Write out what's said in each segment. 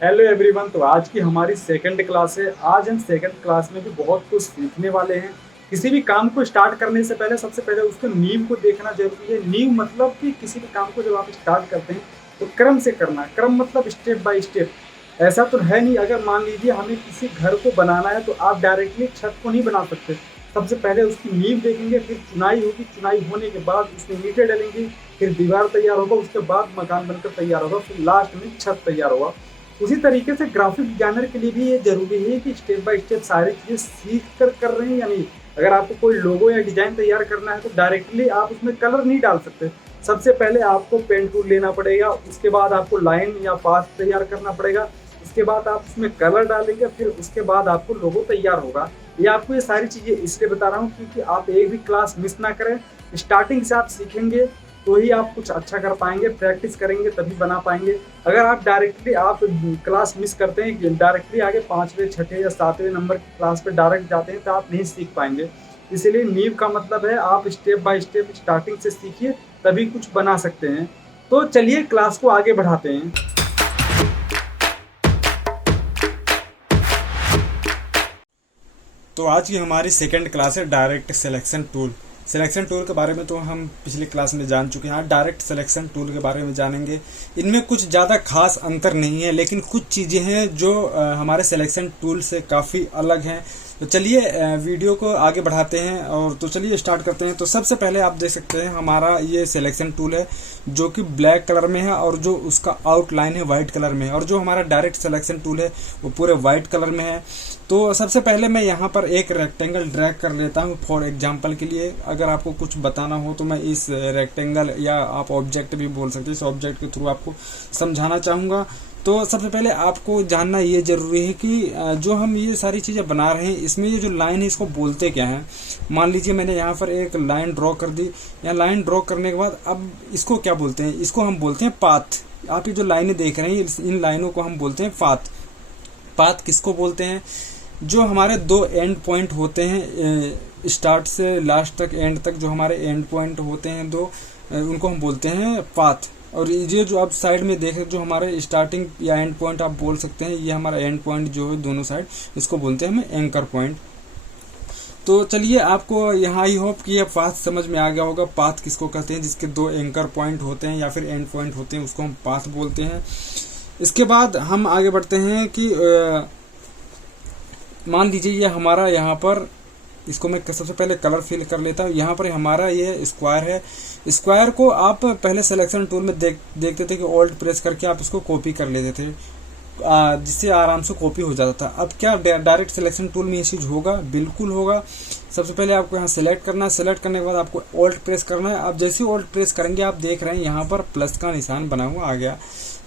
Hello everyone. तो आज की हमारी सेकंड क्लास है। आज हम सेकंड क्लास में भी बहुत कुछ सीखने वाले हैं। किसी भी काम को स्टार्ट करने से पहले सबसे पहले उसके नींव को देखना जरूरी है। नींव मतलब कि किसी भी काम को जब आप स्टार्ट करते हैं तो क्रम से करना। क्रम मतलब स्टेप बाय स्टेप। ऐसा तो है नहीं, अगर मान लीजिए हमें किसी घर को बनाना है तो आप डायरेक्टली छत को नहीं बना सकते। सबसे पहले उसकी नींव देखेंगे, फिर चुनाई होगी, चुनाई होने के बाद उसमें ईंटें डलेंगी, फिर दीवार तैयार होगा, उसके बाद मकान बनकर तैयार होगा, फिर लास्ट में छत तैयार होगा। उसी तरीके से ग्राफिक डिजाइनर के लिए भी ये जरूरी है कि स्टेप बाय स्टेप सारी चीजें सीख कर रहे हैं या नहीं। अगर आपको कोई लोगो या डिजाइन तैयार करना है तो डायरेक्टली आप उसमें कलर नहीं डाल सकते। सबसे पहले आपको पेन टूल लेना पड़ेगा, उसके बाद आपको लाइन या पाथ तैयार करना पड़ेगा, उसके बाद आप उसमें कलर डालेंगे, फिर उसके बाद आपको लोगो तैयार होगा। ये आपको ये सारी चीजें इसलिए बता रहा हूँ क्योंकि आप एक भी क्लास मिस ना करें। स्टार्टिंग से आप सीखेंगे तो ही आप कुछ अच्छा कर पाएंगे, प्रैक्टिस करेंगे तभी बना पाएंगे। अगर आप डायरेक्टली आप क्लास मिस करते हैं, डायरेक्टली आगे 5वें 6ठे या 7वें नंबर की क्लास पे डायरेक्ट जाते हैं तो आप नहीं सीख पाएंगे। इसीलिए नींव का मतलब है आप स्टेप बाय स्टेप स्टार्टिंग से सीखिए, तभी कुछ बना सकते हैं। तो चलिए क्लास को आगे बढ़ाते हैं। तो आज की हमारी सेकंड क्लास है direct selection tool. Selection tool के बारे में तो हम पिछली क्लास में जान चुके हैं। आज डायरेक्ट सिलेक्शन टूल के बारे में जानेंगे। इनमें कुछ ज़्यादा खास अंतर नहीं है, लेकिन कुछ चीज़ें हैं जो हमारे सिलेक्शन टूल से काफ़ी अलग हैं। तो चलिए वीडियो को आगे बढ़ाते हैं और तो चलिए स्टार्ट करते हैं। तो सबसे पहले आप देख सकते हैं हमारा ये सिलेक्शन टूल है जो कि ब्लैक कलर में है और जो उसका आउटलाइन है वाइट कलर में है, और जो हमारा डायरेक्ट सिलेक्शन टूल है वो पूरे वाइट कलर में है। तो सबसे पहले मैं यहाँ पर एक रेक्टेंगल ड्रैग कर लेता हूँ फॉर एग्जांपल के लिए। अगर आपको कुछ बताना हो तो मैं इस रेक्टेंगल या आप ऑब्जेक्ट भी बोल सकते हैं, इस ऑब्जेक्ट के थ्रू आपको समझाना चाहूँगा। तो सबसे पहले आपको जानना ये जरूरी है कि जो हम ये सारी चीज़ें बना रहे हैं इसमें ये जो लाइन है इसको बोलते क्या है। मान लीजिए मैंने यहाँ पर एक लाइन ड्रॉ कर दी। यहाँ लाइन ड्रॉ करने के बाद अब इसको क्या बोलते हैं, इसको हम बोलते हैं पाथ। आप ये जो लाइनें देख रहे हैं इन लाइनों को हम बोलते हैं पाथ। पाथ किसको बोलते हैं? जो हमारे दो एंड पॉइंट होते हैं, स्टार्ट से लास्ट तक एंड तक जो हमारे एंड पॉइंट होते हैं दो, उनको हम बोलते हैं पाथ। और ये जो आप साइड में देख रहे जो हमारे स्टार्टिंग या एंड पॉइंट आप बोल सकते हैं, ये हमारा एंड पॉइंट जो है दोनों साइड, इसको बोलते हैं हमें एंकर पॉइंट। तो चलिए आपको यहाँ आई होप कि ये पाथ समझ में आ गया होगा। पाथ किसको कहते हैं? जिसके दो एंकर पॉइंट होते हैं या फिर एंड पॉइंट होते हैं, उसको हम पाथ बोलते हैं। इसके बाद हम आगे बढ़ते हैं कि मान लीजिए ये हमारा यहाँ पर, इसको मैं सबसे पहले कलर फिल कर लेता हूँ। यहाँ पर हमारा ये स्क्वायर है। स्क्वायर को आप पहले सिलेक्शन टूल में देखते थे कि ऑल्ट प्रेस करके आप इसको कॉपी कर लेते थे, जिससे आराम से कॉपी हो जाता था। अब क्या डायरेक्ट सिलेक्शन टूल में ये चीज़ होगा? बिल्कुल होगा। सबसे पहले आपको यहाँ सेलेक्ट करना है। सेलेक्ट करने के बाद आपको ऑल्ट प्रेस करना है। आप जैसे ही ऑल्ट प्रेस करेंगे आप देख रहे हैं यहाँ पर प्लस का निशान बना हुआ आ गया।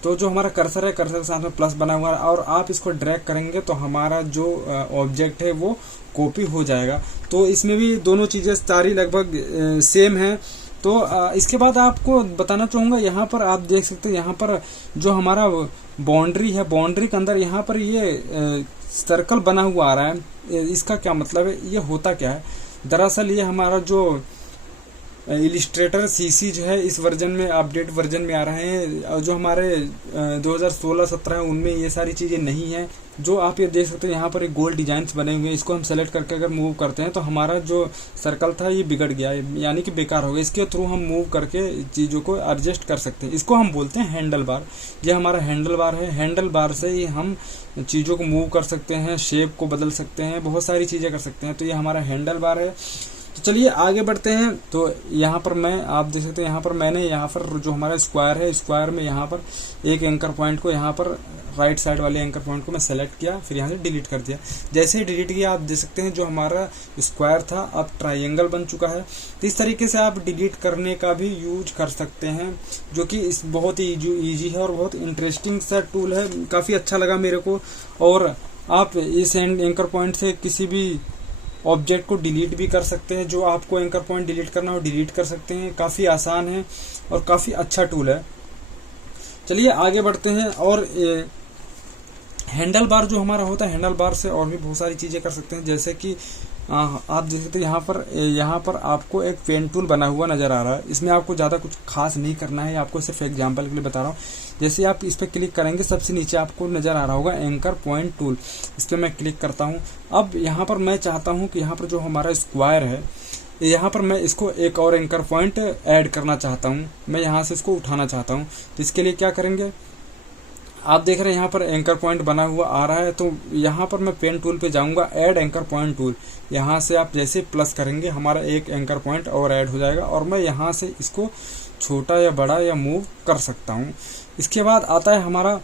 तो जो हमारा कर्सर है, कर्सर के साथ में प्लस बना हुआ है, और आप इसको ड्रैग करेंगे तो हमारा जो ऑब्जेक्ट है वो कॉपी हो जाएगा। तो इसमें भी दोनों चीज़ें सारी लगभग सेम हैं। तो इसके बाद आपको बताना चाहूँगा, यहाँ पर आप देख सकते हैं यहाँ पर जो हमारा बाउंड्री है, बाउंड्री के अंदर यहाँ पर ये सर्कल बना हुआ आ रहा है। इसका क्या मतलब है, ये होता क्या है? दरअसल ये हमारा जो इलिस्ट्रेटर सीसी जो है इस वर्जन में, अपडेट वर्जन में आ रहे हैं। जो हमारे 2016-17 है उनमें ये सारी चीज़ें नहीं है। जो आप ये देख सकते हैं यहाँ पर एक गोल डिजाइन बने हुए हैं, इसको हम सेलेक्ट करके अगर मूव करते हैं तो हमारा जो सर्कल था ये बिगड़ गया, यानी कि बेकार हो गया। इसके थ्रू हम मूव करके चीज़ों को एडजस्ट कर सकते हैं। इसको हम बोलते हैं हैंडल बार। ये हमारा हैंडल बार है। हैंडल बार से ही हम चीज़ों को मूव कर सकते हैं, शेप को बदल सकते हैं, बहुत सारी चीज़ें कर सकते हैं। तो ये हमारा हैंडल बार है। तो चलिए आगे बढ़ते हैं। तो यहाँ पर मैं, आप देख सकते हैं यहाँ पर मैंने यहाँ पर जो हमारा स्क्वायर है, स्क्वायर में यहाँ पर एक एंकर पॉइंट को, यहाँ पर राइट साइड वाले एंकर पॉइंट को मैं सेलेक्ट किया, फिर यहाँ से डिलीट कर दिया। जैसे ही डिलीट किया आप देख सकते हैं जो हमारा स्क्वायर था अब ट्राइंगल बन चुका है। तो इस तरीके से आप डिलीट करने का भी यूज कर सकते हैं, जो कि इस बहुत ही ईजी है और बहुत इंटरेस्टिंग सा टूल है। काफ़ी अच्छा लगा मेरे को। और आप इस एंकर पॉइंट से किसी भी ऑब्जेक्ट को डिलीट भी कर सकते हैं। जो आपको एंकर पॉइंट डिलीट करना हो डिलीट कर सकते हैं। काफ़ी आसान है और काफ़ी अच्छा टूल है। चलिए आगे बढ़ते हैं। और हैंडल बार जो हमारा होता है, हैंडल बार से और भी बहुत सारी चीज़ें कर सकते हैं। जैसे कि आप देख सकते हैं यहाँ पर आपको एक पेन टूल बना हुआ नजर आ रहा है। इसमें आपको ज़्यादा कुछ खास नहीं करना है, आपको सिर्फ एग्जांपल के लिए बता रहा हूँ। जैसे आप इस पर क्लिक करेंगे, सबसे नीचे आपको नजर आ रहा होगा एंकर पॉइंट टूल, इस पर मैं क्लिक करता हूँ। अब यहाँ पर मैं चाहता हूँ कि यहाँ पर जो हमारा स्क्वायर है, यहाँ पर मैं इसको एक और एंकर पॉइंट ऐड करना चाहता हूँ, मैं यहाँ से इसको उठाना चाहता हूँ। तो इसके लिए क्या करेंगे, आप देख रहे हैं यहाँ पर एंकर पॉइंट बना हुआ आ रहा है, तो यहाँ पर मैं पेन टूल पे जाऊंगा, ऐड एंकर पॉइंट टूल। यहाँ से आप जैसे प्लस करेंगे, हमारा एक एंकर पॉइंट और ऐड हो जाएगा, और मैं यहाँ से इसको छोटा या बड़ा या मूव कर सकता हूँ। इसके बाद आता है हमारा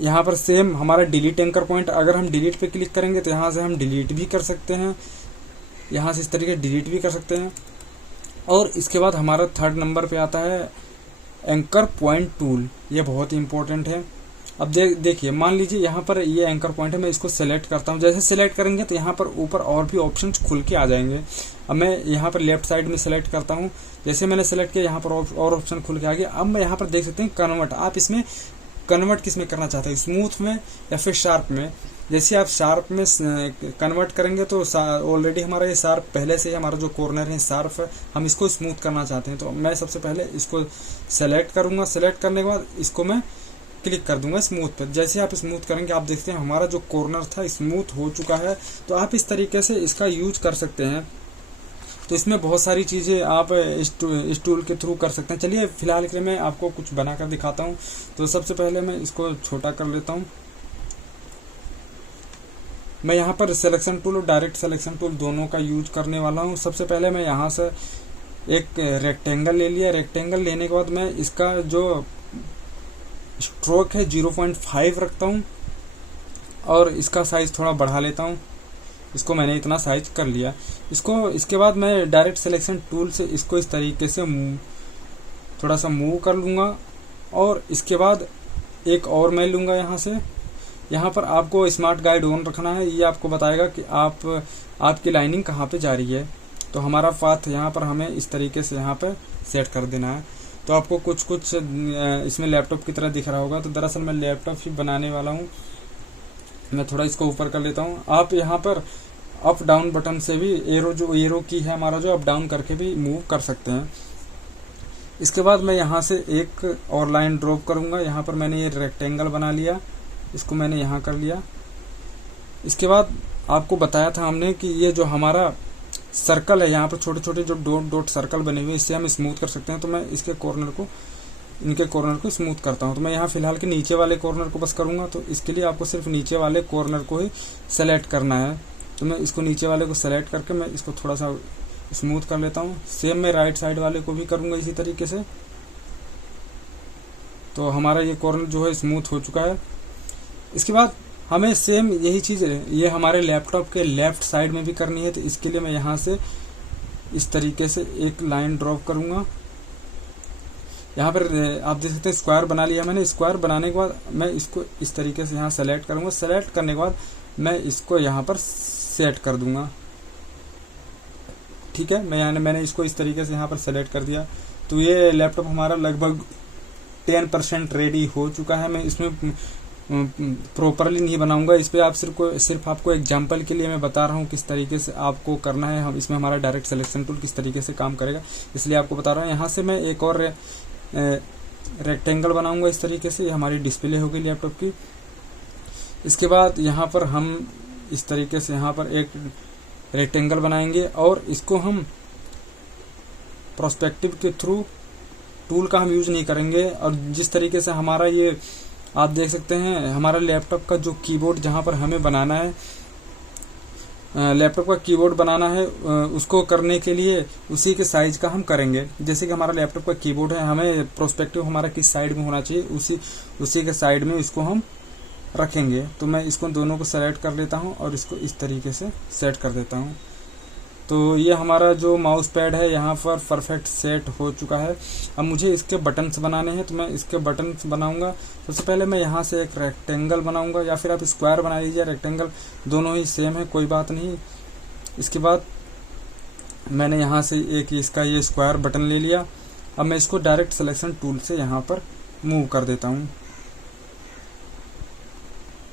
यहाँ पर सेम हमारा डिलीट एंकर पॉइंट। अगर हम डिलीट पे क्लिक करेंगे तो यहाँ से हम डिलीट भी कर सकते हैं, यहाँ से इस तरीके डिलीट भी कर सकते हैं। और इसके बाद हमारा थर्ड नंबर पे आता है एंकर पॉइंट टूल, ये बहुत ही इंपॉर्टेंट है। अब देखिए, मान लीजिए यहाँ पर ये एंकर पॉइंट है, मैं इसको सेलेक्ट करता हूँ। जैसे सेलेक्ट करेंगे तो यहाँ पर ऊपर और भी ऑप्शंस खुल के आ जाएंगे। अब मैं यहाँ पर लेफ्ट साइड में सेलेक्ट करता हूँ, जैसे मैंने सेलेक्ट किया यहाँ पर और ऑप्शन खुल के आ गया। अब मैं यहाँ पर देख सकते हैं कन्वर्ट, आप इसमें कन्वर्ट किस में करना चाहते हैं, स्मूथ में या फिर शार्प में। जैसे आप शार्प में कन्वर्ट करेंगे तो ऑलरेडी हमारा ये शार्प पहले से ही, हमारा जो कॉर्नर है शार्प है, हम इसको स्मूथ करना चाहते हैं। तो मैं सबसे पहले इसको सेलेक्ट करूंगा, सेलेक्ट करने के बाद इसको मैं क्लिक कर दूंगा स्मूथ पर। जैसे आप स्मूथ करेंगे, आप देखते हैं हमारा जो कॉर्नर था स्मूथ हो चुका है। तो आप इस तरीके से इसका यूज कर सकते हैं। तो इसमें बहुत सारी चीज़ें आप इस टूल के थ्रू कर सकते हैं। चलिए फिलहाल के लिए मैं आपको कुछ बनाकर दिखाता हूँ। तो सबसे पहले मैं इसको छोटा कर लेता हूँ। मैं यहाँ पर सिलेक्शन टूल और डायरेक्ट सिलेक्शन टूल दोनों का यूज करने वाला हूँ। सबसे पहले मैं यहाँ से एक रेक्टेंगल ले लिया। रेक्टेंगल लेने के बाद मैं इसका जो स्ट्रोक है 0.5 रखता हूँ और इसका साइज थोड़ा बढ़ा लेता हूँ। इसको मैंने इतना साइज कर लिया। इसके बाद मैं डायरेक्ट सिलेक्शन टूल से इसको इस तरीके से थोड़ा सा मूव कर लूँगा, और इसके बाद एक और मैं लूँगा यहाँ से। यहाँ पर आपको स्मार्ट गाइड ऑन रखना है, ये आपको बताएगा कि आपकी लाइनिंग कहाँ पे जा रही है। तो हमारा पाथ यहाँ पर हमें इस तरीके से यहाँ पे सेट कर देना है। तो आपको कुछ इसमें लैपटॉप की तरह दिख रहा होगा, तो दरअसल मैं लैपटॉप ही बनाने वाला हूँ। मैं थोड़ा इसको ऊपर कर लेता हूँ। आप यहाँ पर अप डाउन बटन से भी एरो की है हमारा, जो अप डाउन करके भी मूव कर सकते हैं। इसके बाद मैं यहाँ से एक और लाइन ड्रॉप करूँगा। यहाँ पर मैंने ये रेक्टेंगल बना लिया, इसको मैंने यहाँ कर लिया। इसके बाद आपको बताया था हमने कि ये जो हमारा सर्कल है, यहाँ पर छोटे छोटे जो डॉट सर्कल बने हुए, इससे हम स्मूथ कर सकते हैं। तो मैं इनके कॉर्नर को स्मूथ करता हूँ। तो मैं यहाँ फिलहाल के नीचे वाले कॉर्नर को बस करूँगा। तो इसके लिए आपको सिर्फ नीचे वाले कॉर्नर को ही सेलेक्ट करना है। तो मैं इसको नीचे वाले को सेलेक्ट करके मैं इसको थोड़ा सा स्मूथ कर लेता हूँ। सेम मैं राइट साइड वाले को भी करूँगा इसी तरीके से। तो हमारा ये कॉर्नर जो है स्मूथ हो चुका है। इसके बाद हमें सेम यही चीज़ ये हमारे लैपटॉप के लेफ्ट साइड में भी करनी है। तो इसके लिए मैं यहाँ से इस तरीके से एक लाइन ड्रॉप करूँगा। यहाँ पर आप देख सकते हैं स्क्वायर बना लिया मैंने। स्क्वायर बनाने के बाद मैं इसको इस तरीके से यहाँ सेलेक्ट करूँगा। सेलेक्ट करने के बाद मैं इसको यहाँ पर सेट कर दूँगा। ठीक है, मैंने इसको इस तरीके से यहाँ पर सेलेक्ट कर दिया। तो ये लैपटॉप हमारा लगभग 10% रेडी हो चुका है। मैं इसमें प्रॉपरली नहीं बनाऊंगा, इस पर आप सिर्फ आपको एग्जांपल के लिए मैं बता रहा हूँ किस तरीके से आपको करना है। हम इसमें हमारा डायरेक्ट सिलेक्शन टूल किस तरीके से काम करेगा, इसलिए आपको बता रहा हूँ। यहाँ से मैं एक और रेक्टेंगल बनाऊंगा इस तरीके से। हमारी डिस्प्ले होगी लैपटॉप की। इसके बाद यहाँ पर हम इस तरीके से यहाँ पर एक रेक्टेंगल बनाएंगे और इसको हम प्रोस्पेक्टिव के थ्रू टूल का हम यूज नहीं करेंगे। और जिस तरीके से हमारा ये आप देख सकते हैं, हमारा लैपटॉप का जो कीबोर्ड जहाँ पर हमें बनाना है, लैपटॉप का कीबोर्ड बनाना है, उसको करने के लिए उसी के साइज का हम करेंगे। जैसे कि हमारा लैपटॉप का कीबोर्ड है, हमें प्रोस्पेक्टिव हमारा किस साइड में होना चाहिए, उसी के साइड में इसको हम रखेंगे। तो मैं इसको दोनों को सेलेक्ट कर लेता हूँ और इसको इस तरीके से सेट कर देता हूँ। तो ये हमारा जो माउस पैड है यहाँ पर परफेक्ट सेट हो चुका है। अब मुझे इसके बटन्स बनाने हैं, तो मैं इसके बटन्स बनाऊंगा। सबसे पहले मैं यहाँ से एक रेक्टेंगल बनाऊंगा, या फिर आप स्क्वायर बना लीजिए, रेक्टेंगल दोनों ही सेम है, कोई बात नहीं। इसके बाद मैंने यहाँ से एक इसका ये स्क्वायर बटन ले लिया। अब मैं इसको डायरेक्ट सिलेक्शन टूल से यहाँ पर मूव कर देता हूँ।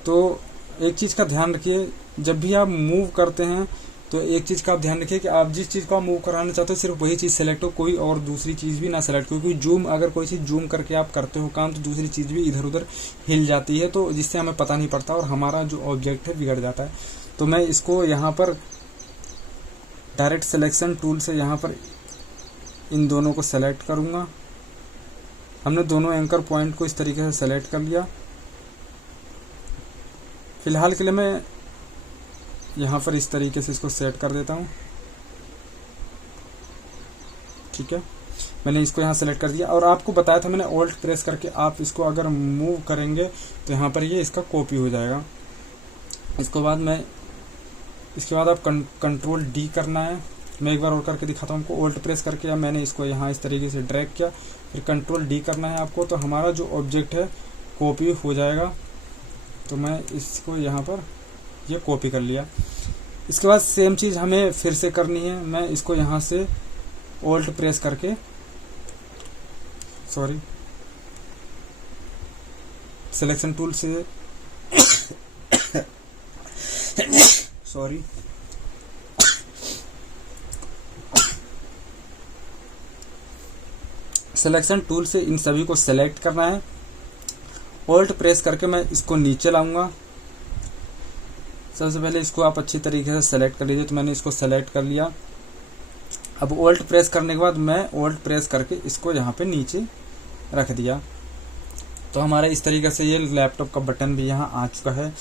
तो एक चीज़ का ध्यान रखिए, जब भी आप मूव करते हैं तो एक चीज़ का आप ध्यान रखिए कि आप जिस चीज़ को आप मूव कराना चाहते हो सिर्फ वही चीज़ सेलेक्ट हो, कोई और दूसरी चीज़ भी ना सेलेक्ट हो, क्योंकि जूम अगर कोई चीज़ जूम करके आप करते हो काम तो दूसरी चीज़ भी इधर उधर हिल जाती है, तो जिससे हमें पता नहीं पड़ता और हमारा जो ऑब्जेक्ट है बिगड़ जाता है। तो मैं इसको यहाँ पर डायरेक्ट सिलेक्शन टूल से यहाँ पर इन दोनों को सेलेक्ट करूँगा। हमने दोनों एंकर पॉइंट को इस तरीके से सेलेक्ट कर लिया। फिलहाल के लिए मैं यहाँ पर इस तरीके से इसको सेट कर देता हूँ। ठीक है, मैंने इसको यहाँ सेलेक्ट कर दिया और आपको बताया था मैंने ऑल्ट प्रेस करके आप इसको अगर मूव करेंगे तो यहाँ पर ये इसका कॉपी हो जाएगा। इसके बाद आप कंट्रोल डी करना है। मैं एक बार और करके दिखाता हूँ आपको। ऑल्ट प्रेस करके या मैंने इसको यहाँ इस तरीके से ड्रैग किया, फिर कंट्रोल डी करना है आपको, तो हमारा जो ऑब्जेक्ट है कॉपी हो जाएगा। तो मैं इसको यहाँ पर ये कॉपी कर लिया। इसके बाद सेम चीज़ हमें फिर से करनी है। मैं इसको यहाँ से ऑल्ट प्रेस करके सिलेक्शन टूल से सिलेक्शन टूल से इन सभी को सेलेक्ट करना है। ऑल्ट प्रेस करके मैं इसको नीचे लाऊंगा। सबसे पहले इसको आप अच्छी तरीके से सेलेक्ट कर लीजिए। तो मैंने इसको सेलेक्ट कर लिया। अब ऑल्ट प्रेस करने के बाद मैं ऑल्ट प्रेस करके इसको यहाँ पे नीचे रख दिया। तो हमारा इस तरीके से ये लैपटॉप का बटन भी यहाँ आ चुका है।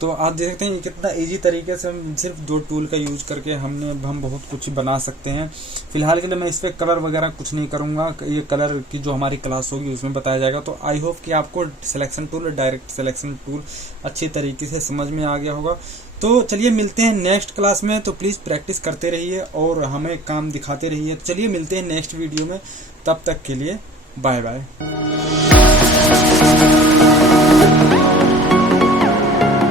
तो आप देख सकते हैं कितना इजी तरीके से हम सिर्फ 2 टूल का यूज करके हम बहुत कुछ बना सकते हैं। फिलहाल के लिए मैं इस पर कलर वगैरह कुछ नहीं करूँगा, ये कलर की जो हमारी क्लास होगी उसमें बताया जाएगा। तो आई होप कि आपको सिलेक्शन टूल और डायरेक्ट सिलेक्शन टूल अच्छी तरीके से समझ में आ गया होगा। तो चलिए मिलते हैं नेक्स्ट क्लास में। तो प्लीज़ प्रैक्टिस करते रहिए और हमें काम दिखाते रहिए। तो चलिए मिलते हैं नेक्स्ट वीडियो में, तब तक के लिए बाय बाय।